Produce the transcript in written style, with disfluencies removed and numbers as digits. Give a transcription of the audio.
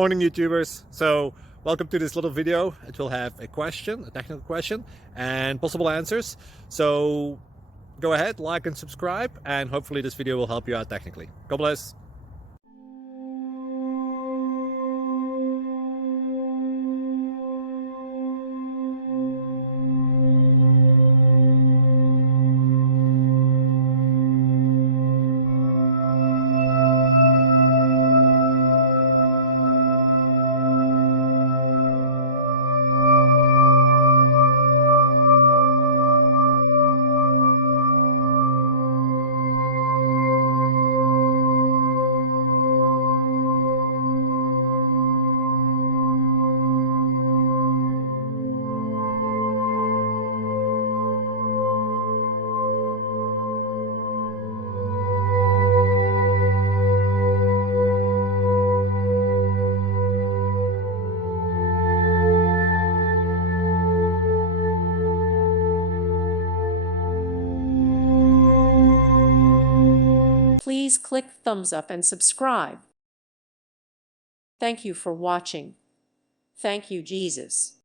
Morning YouTubers. So welcome to this little video. It will have a question, a technical question, and possible answers. So go ahead, like and subscribe, and hopefully this video will help you out technically. God bless. Please click thumbs up and subscribe. Thank you for watching. Thank you, Jesus.